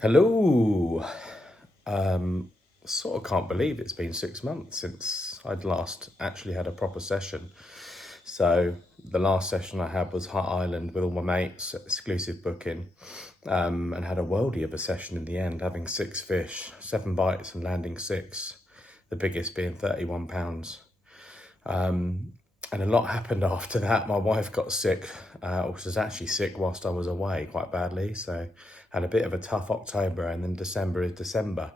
Hello. Um, Sort of can't believe it's been 6 months since I'd last actually had a proper session. So the last session I had was Hut Island with all my mates, exclusive booking, and had a worldie of a session in the end, having 6 fish, 7 bites and landing 6, the biggest being 31 pounds. And a lot happened after that. My wife got sick, was actually sick whilst I was away quite badly. So had a bit of a tough October, and then December is December.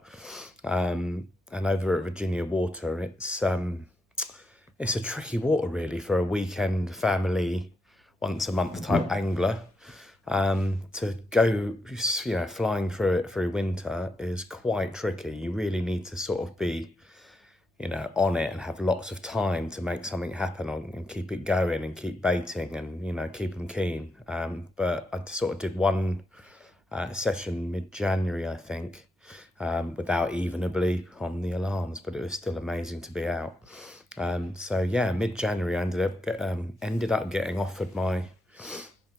And over at Virginia Water, it's a tricky water really for a weekend family, once a month type angler. To go, flying through it through winter is quite tricky. You really need to sort of be on it and have lots of time to make something happen and keep it going and keep baiting and, keep them keen. But I sort of did one session mid-January, I think, without even a bleep on the alarms, but it was still amazing to be out. So yeah, mid-January I ended up getting offered my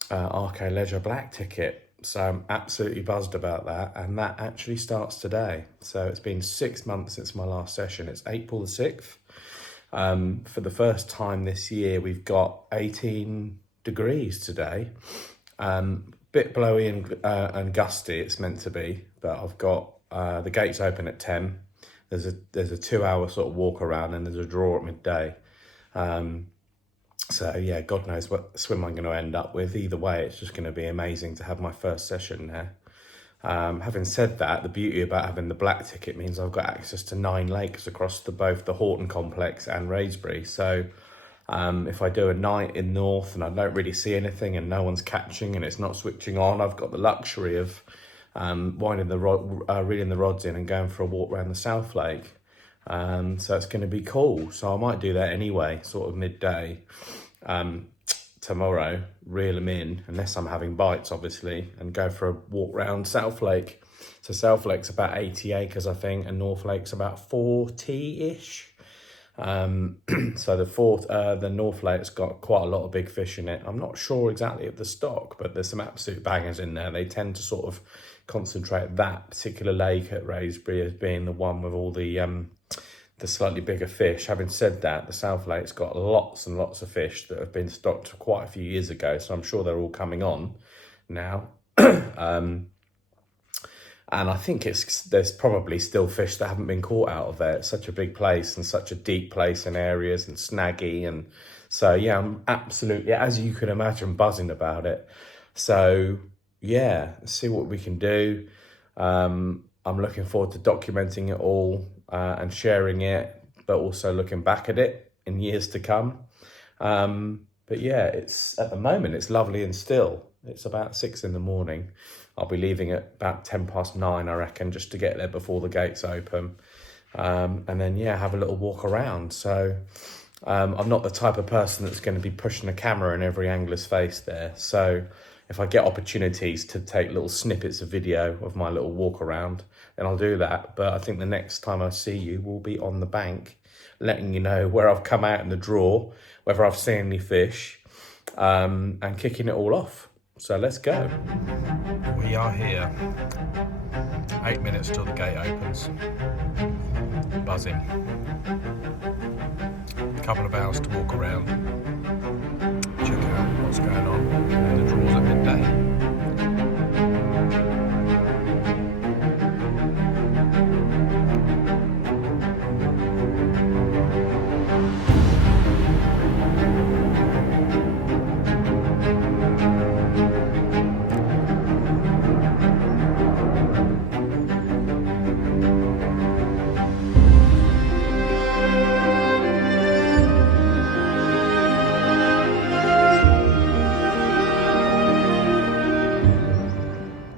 RK Leisure Black ticket. So I'm absolutely buzzed about that, and that actually starts today. So it's been 6 months since my last session. It's April the 6th. For the first time this year, we've got 18 degrees today. Bit blowy and gusty it's meant to be, but I've got the gates open at 10. There's a 2-hour sort of walk around, and there's a draw at midday. So yeah, God knows what swim I'm going to end up with. Either way, it's just going to be amazing to have my first session there. Having said that, the beauty about having the black ticket means I've got access to 9 lakes across both the Horton complex and Wraysbury. So if I do a night in North and I don't really see anything and no one's catching and it's not switching on, I've got the luxury of reeling the rods in and going for a walk around the South Lake. So it's going to be cool. So I might do that anyway, sort of midday tomorrow, reel them in, unless I'm having bites, obviously, and go for a walk round South Lake. So South Lake's about 80 acres, I think, and North Lake's about 40-ish. So the North Lake's got quite a lot of big fish in it. I'm not sure exactly of the stock, but there's some absolute bangers in there. They tend to sort of concentrate that particular lake at Wraysbury as being the one with all the slightly bigger fish. Having said that, the South Lake's got lots and lots of fish that have been stocked quite a few years ago, so I'm sure they're all coming on now. And I think there's probably still fish that haven't been caught out of there. It's such a big place and such a deep place in areas and snaggy. And so, yeah, I'm absolutely, as you can imagine, buzzing about it. So, yeah, see what we can do. I'm looking forward to documenting it all and sharing it, but also looking back at it in years to come. But yeah, at the moment, it's lovely and still. It's about 6 a.m. I'll be leaving at about 9:10, I reckon, just to get there before the gates open. And then, yeah, have a little walk around. So I'm not the type of person that's going to be pushing a camera in every angler's face there. So if I get opportunities to take little snippets of video of my little walk around, then I'll do that. But I think the next time I see you will be on the bank, letting you know where I've come out in the draw, whether I've seen any fish, and kicking it all off. So let's go. We are here. 8 minutes till the gate opens. Buzzing. A couple of hours to walk around. Check out what's going on. And the draw's at midday.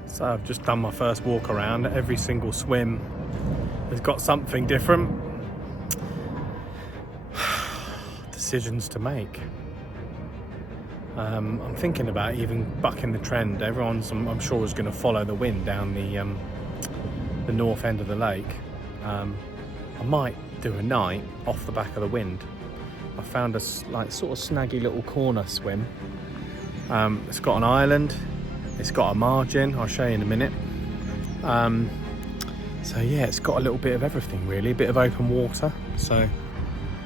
So I've just done my first walk around. Every single swim has got something different. Decisions to make. I'm thinking about even bucking the trend. Everyone's, I'm sure, is going to follow the wind down the north end of the lake. I might do a night off the back of the wind. I found a sort of snaggy little corner swim. It's got an island. It's got a margin, I'll show you in a minute. So yeah, it's got a little bit of everything really, a bit of open water. So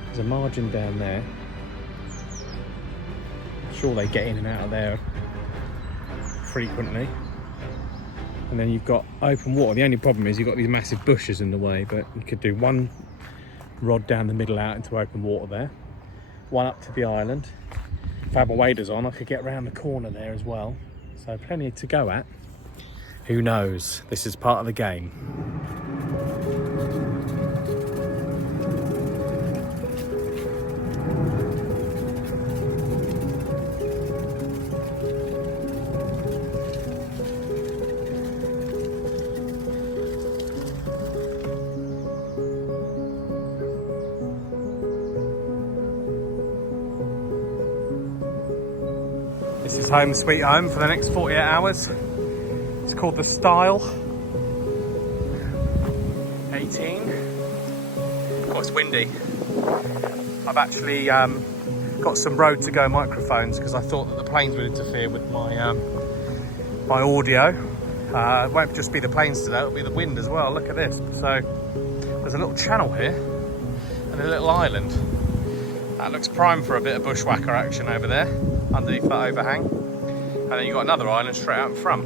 there's a margin down there. I'm sure they get in and out of there frequently. And then you've got open water. The only problem is you've got these massive bushes in the way, but you could do one rod down the middle out into open water there, one up to the island. If I had my waders on, I could get around the corner there as well. So plenty to go at. Who knows? This is part of the game. This is home sweet home for the next 48 hours. It's called the Style 18. Oh, it's windy. I've actually got some road to go microphones because I thought that the planes would interfere with my my audio. It won't just be the planes today, it'll be the wind as well. Look at this. So there's a little channel here and a little island. That looks prime for a bit of bushwhacker action over there underneath that overhang. And then you've got another island straight out in front.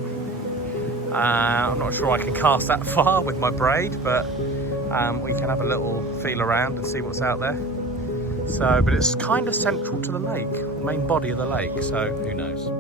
I'm not sure I can cast that far with my braid, but we can have a little feel around and see what's out there. So, but it's kind of central to the lake, the main body of the lake, so who knows.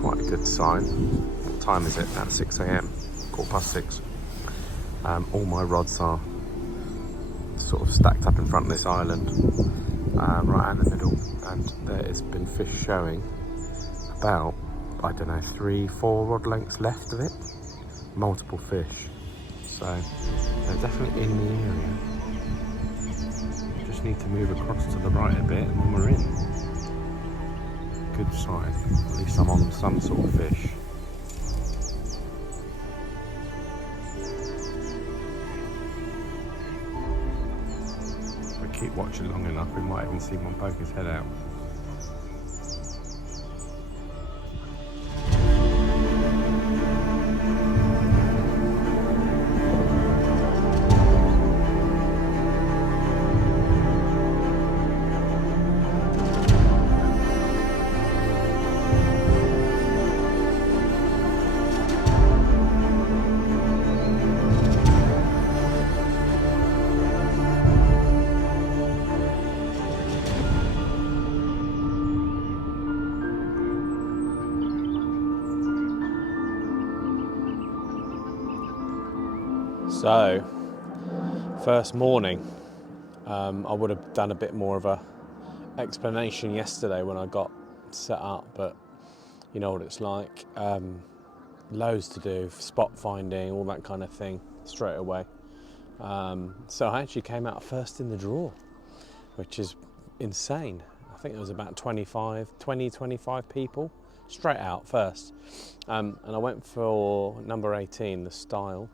Quite a good sign. What time is it? At 6 AM, 6:15. All my rods are sort of stacked up in front of this island, right in the middle, and there has been fish showing about, I don't know, 3-4 rod lengths left of it. Multiple fish, so they're definitely in the area. Just need to move across to the right a bit and then we're in. Good sign, at least I'm on some sort of fish. If we keep watching long enough, we might even see one poke his head out. So, first morning, I would have done a bit more of a explanation yesterday when I got set up, but you know what it's like. Loads to do, spot finding, all that kind of thing, straight away. So I actually came out first in the draw, which is insane. I think it was about 25 people straight out first. And I went for number 18, the Style.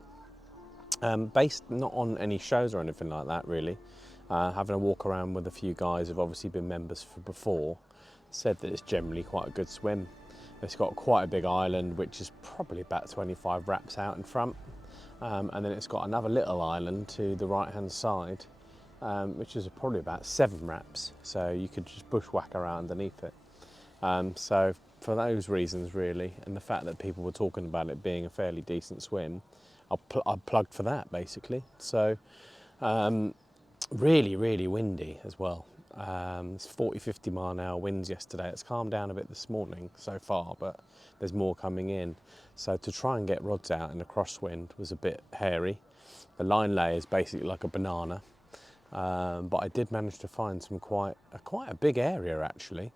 Based not on any shows or anything like that, really. Having a walk around with a few guys who've obviously been members for before, said that it's generally quite a good swim. It's got quite a big island, which is probably about 25 wraps out in front. And then it's got another little island to the right-hand side, which is probably about 7 wraps. So you could just bushwhack around underneath it. So for those reasons, really, and the fact that people were talking about it being a fairly decent swim, I plugged for that, basically. So really, really windy as well. It's 40, 50 mile an hour winds yesterday. It's calmed down a bit this morning so far, but there's more coming in. So to try and get rods out in a crosswind was a bit hairy. The line lay is basically like a banana. But I did manage to find some quite a big area, actually,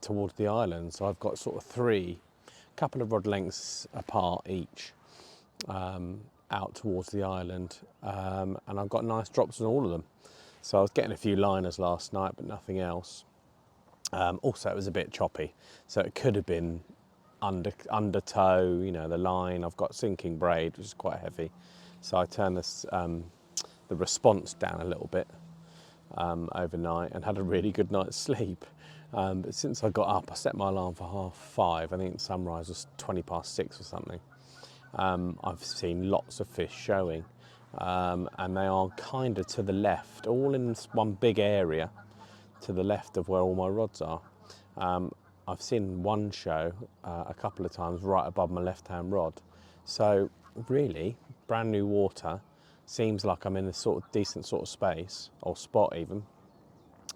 towards the island. So I've got sort of 3, couple of rod lengths apart each, out towards the island, and I've got nice drops on all of them. So I was getting a few liners last night, but nothing else. Also, it was a bit choppy, so it could have been under tow, you know, the line. I've got sinking braid, which is quite heavy, so I turned this, the response down a little bit overnight and had a really good night's sleep. But since I got up, I set my alarm for 5:30. I think sunrise was 6:20 or something. I've seen lots of fish showing, and they are kind of to the left, all in this one big area to the left of where all my rods are. I've seen one show a couple of times right above my left-hand rod. So really, brand new water, seems like I'm in a sort of decent sort of space, or spot even.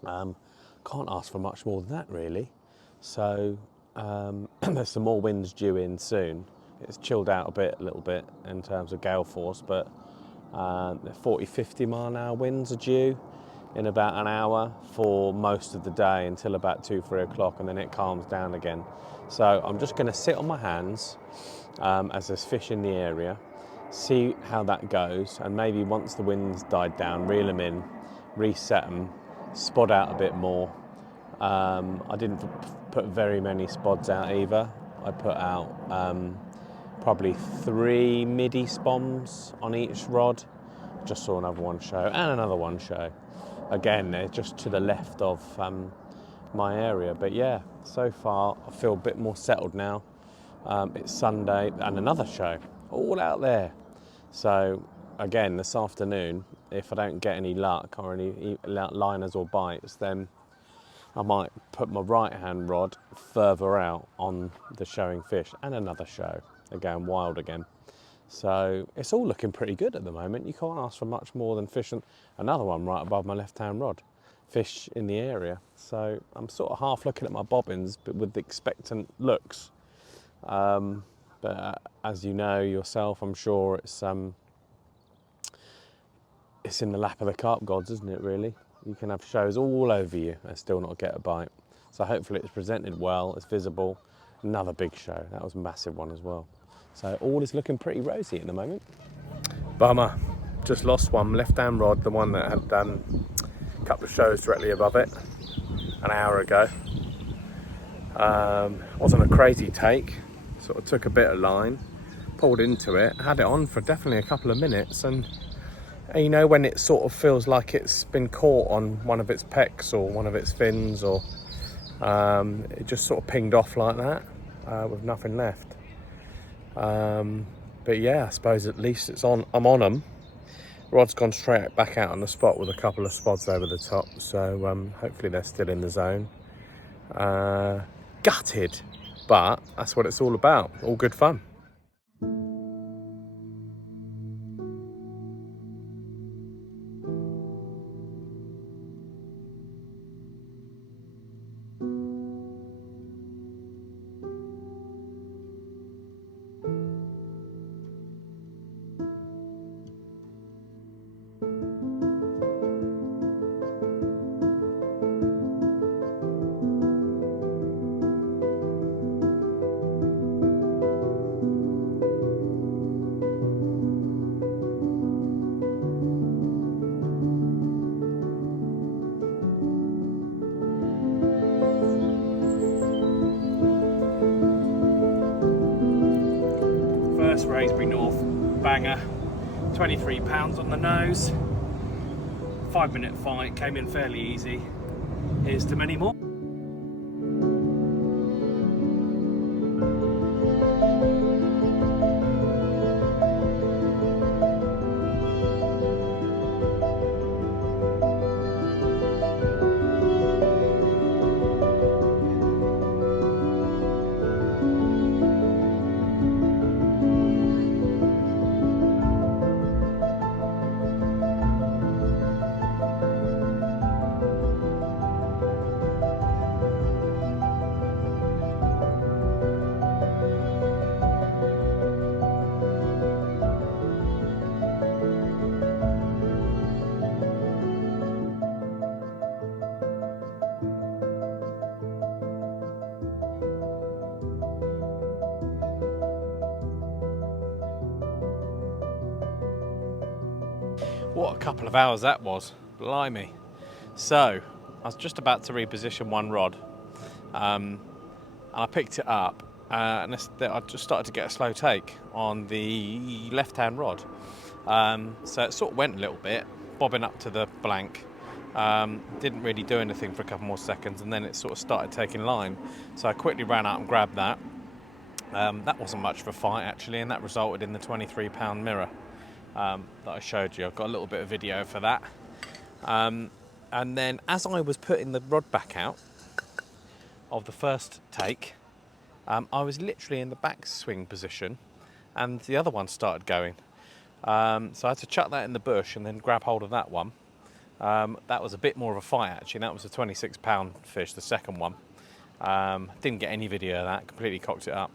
Can't ask for much more than that, really. So there's some more winds due in soon. It's chilled out a little bit in terms of gale force, but 40, 50 mile an hour winds are due in about an hour for most of the day until about 2, 3 o'clock, and then it calms down again. So I'm just going to sit on my hands as there's fish in the area, see how that goes, and maybe once the winds died down, reel them in, reset them, spot out a bit more. I didn't put very many spods out either. I put out probably 3 midi spoms on each rod. Just saw another one show and another one show. Again, they're just to the left of my area. But yeah, so far I feel a bit more settled now. It's Sunday and another show, all out there. So again, this afternoon, if I don't get any luck or any liners or bites, then I might put my right-hand rod further out on the showing fish and another show. Again, wild again. So it's all looking pretty good at the moment. You can't ask for much more than fish, and another one right above my left-hand rod. Fish in the area. So I'm sort of half looking at my bobbins, but with expectant looks. But as you know yourself, I'm sure it's in the lap of the carp gods, isn't it, really? You can have shows all over you and still not get a bite. So hopefully it's presented well, it's visible. Another big show, that was a massive one as well. So all is looking pretty rosy at the moment. Bummer, just lost one, left-hand rod, the one that had done a couple of shows directly above it an hour ago. Wasn't a crazy take, sort of took a bit of line, pulled into it, had it on for definitely a couple of minutes, and you know when it sort of feels like it's been caught on one of its pecks or one of its fins, or it just sort of pinged off like that with nothing left. But yeah, I suppose at least it's on. I'm on them. Rod's gone straight back out on the spot with a couple of spots over the top, so hopefully they're still in the zone. Gutted, but that's what it's all about. All good fun. Wraysbury North banger, £23 on the nose. 5-minute fight, came in fairly easy. Here's to many more. What a couple of hours that was, blimey. So, I was just about to reposition one rod, and I picked it up, and I just started to get a slow take on the left-hand rod. So it sort of went a little bit, bobbing up to the blank. Didn't really do anything for a couple more seconds, and then it sort of started taking line. So I quickly ran out and grabbed that. That wasn't much of a fight, actually, and that resulted in the £23 mirror. That I showed you. I've got a little bit of video for that. And then as I was putting the rod back out of the first take, I was literally in the back swing position and the other one started going. So I had to chuck that in the bush and then grab hold of that one. That was a bit more of a fight, actually. That was a £26 fish, the second one. Didn't get any video of that, completely cocked it up.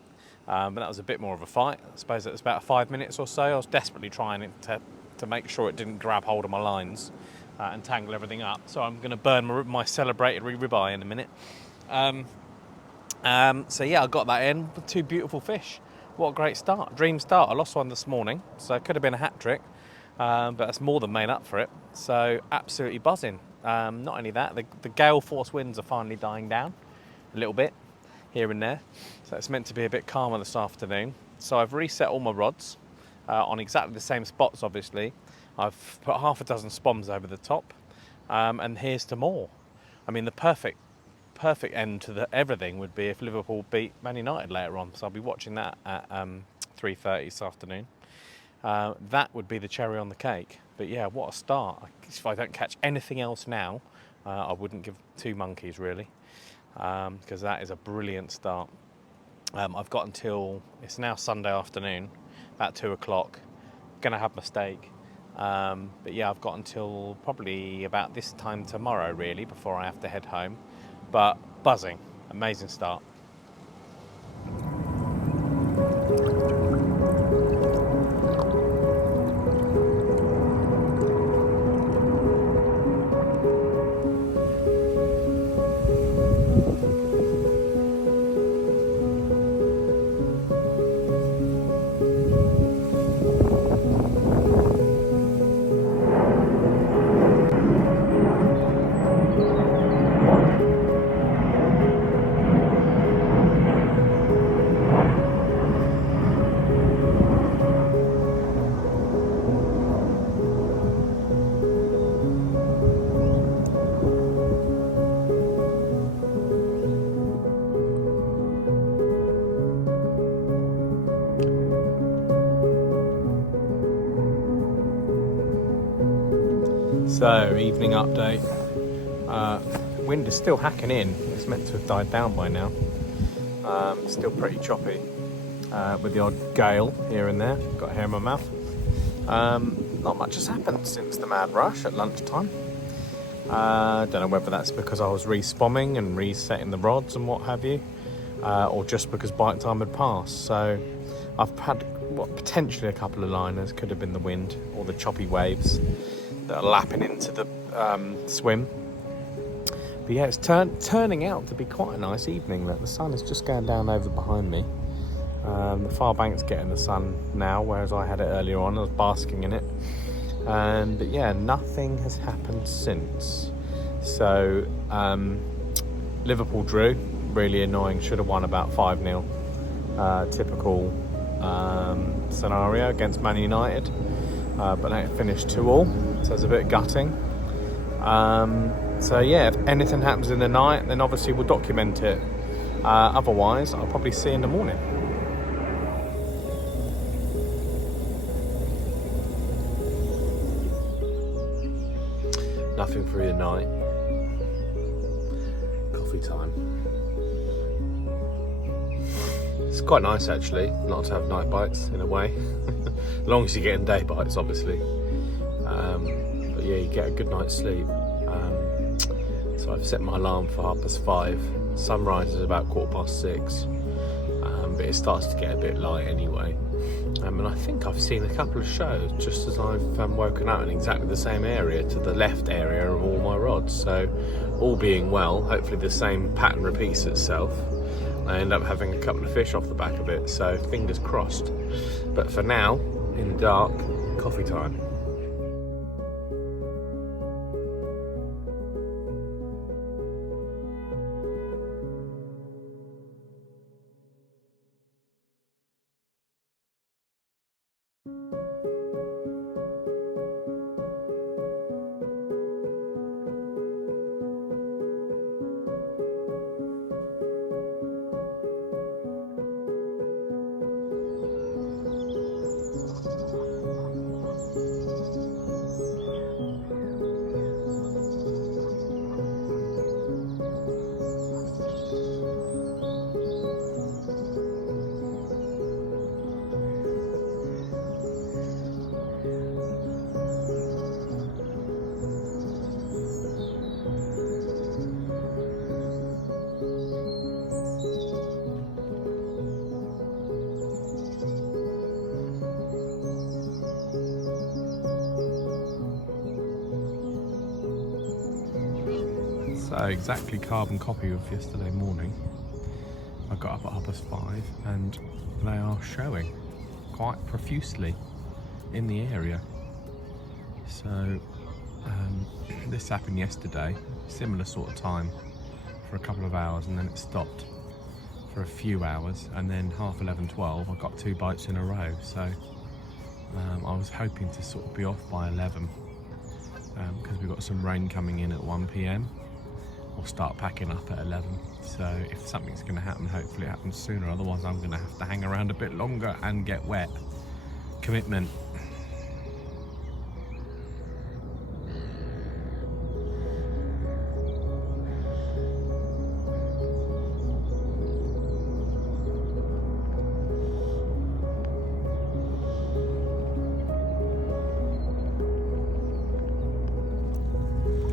But that was a bit more of a fight. I suppose it was about 5 minutes or so. I was desperately trying to make sure it didn't grab hold of my lines and tangle everything up. So I'm going to burn my celebratory ribeye in a minute. So yeah, I got that in with two beautiful fish. What a great start, dream start. I lost one this morning, so it could have been a hat trick, but that's more than made up for it. So absolutely buzzing. Not only that, the gale force winds are finally dying down a little bit here and there, so it's meant to be a bit calmer this afternoon. So I've reset all my rods on exactly the same spots. Obviously I've put half a dozen spoms over the top, and here's to more. I mean, the perfect end to everything would be if Liverpool beat Man United later on, so I'll be watching that at 3:30 this afternoon. That would be the cherry on the cake. But yeah, what a start. If I don't catch anything else now, I wouldn't give two monkeys really, because that is a brilliant start. I've got until, it's now Sunday afternoon, about 2 o'clock. Gonna have my steak. But yeah, I've got until probably about this time tomorrow really before I have to head home. But buzzing, amazing start. So, evening update. Wind is still hacking in. It's meant to have died down by now. Still pretty choppy, with the odd gale here and there. Got hair in my mouth. Not much has happened since the mad rush at lunchtime. Don't know whether that's because I was re-spomming and resetting the rods and what have you, or just because bite time had passed. So I've had potentially a couple of liners. Could have been the wind or the choppy waves that are lapping into the swim. But yeah, it's turning out to be quite a nice evening. That the sun is just going down over behind me. The far bank's getting the sun now, whereas I had it earlier on. I was basking in it. But yeah, nothing has happened since. So Liverpool drew, really annoying. Should have won about 5-0. Typical scenario against Man United, but it finished 2-2, so it's a bit gutting. So yeah, if anything happens in the night, then obviously we'll document it. Otherwise, I'll probably see you in the morning. Nothing for your night. Coffee time. It's quite nice actually, not to have night bites in a way. As long as you're getting day bites, obviously. But yeah, you get a good night's sleep. So I've set my alarm for 5:30. Sunrise is about 6:15. But it starts to get a bit light anyway. And I think I've seen a couple of shows just as I've woken up in exactly the same area, to the left area of all my rods. So all being well, hopefully the same pattern repeats itself. I end up having a couple of fish off the back of it, so fingers crossed. But for now, in the dark, coffee time. So exactly carbon copy of yesterday morning. I got up at 5:30 and they are showing quite profusely in the area. So this happened yesterday, similar sort of time, for a couple of hours, and then it stopped for a few hours, and then 11:30, 12 I got 2 bites in a row. So I was hoping to sort of be off by 11 because we've got some rain coming in at 1 p.m. We'll start packing up at 11. So if something's going to happen, hopefully it happens sooner. Otherwise I'm going to have to hang around a bit longer and get wet. Commitment.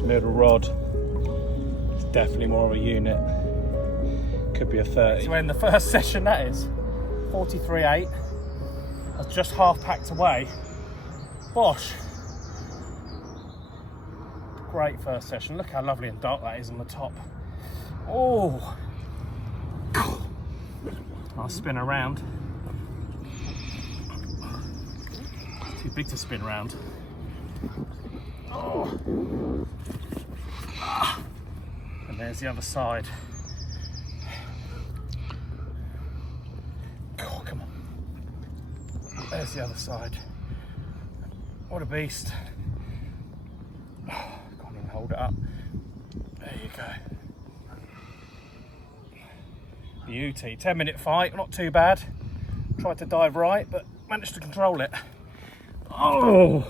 Little rod. Definitely more of a unit. Could be a 30. So in the first session, that is 43.8. I was just half packed away. Bosh. Great first session. Look how lovely and dark that is on the top. Oh. I'll spin around. Too big to spin around. Oh. And there's the other side. Oh, come on. There's the other side. What a beast. Oh, can't even hold it up. There you go. Beauty. 10-minute fight, not too bad. Tried to dive right, but managed to control it. Oh!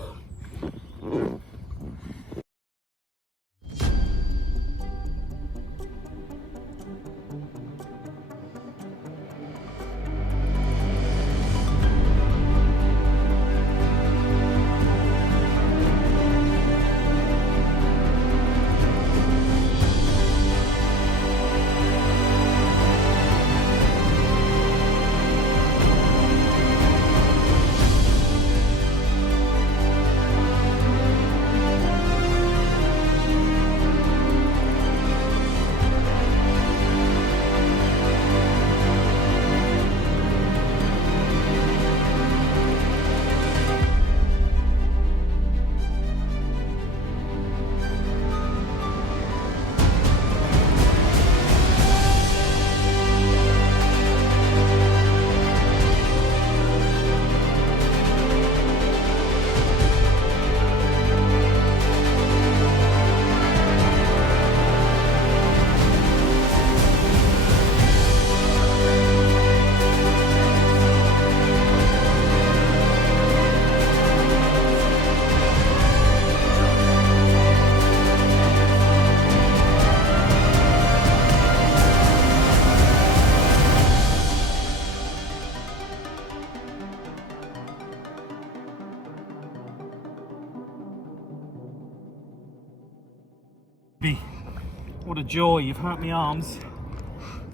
What a joy, you've hurt my arms.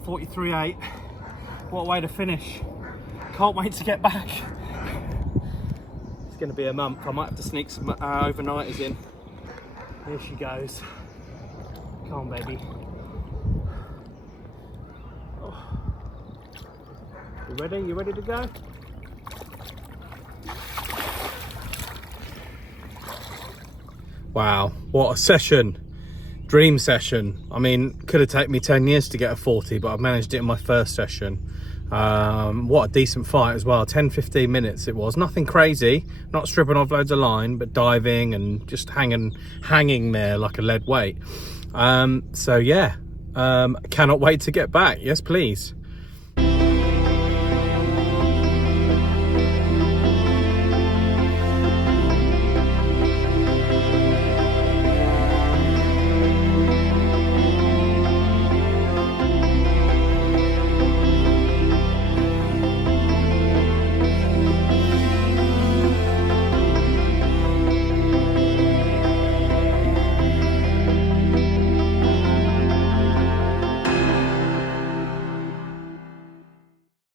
43.8. What a way to finish. Can't wait to get back. It's going to be a month. I might have to sneak some overnighters in. Here she goes. Come on, baby. Oh. You ready? You ready to go? Wow, what a session. Dream session. I mean, could have taken me 10 years to get a 40, but I've managed it in my first session. What a decent fight as well. 10-15 minutes it was. Nothing crazy, not stripping off loads of line, but diving and just hanging there like a lead weight. So yeah, cannot wait to get back. Yes, please.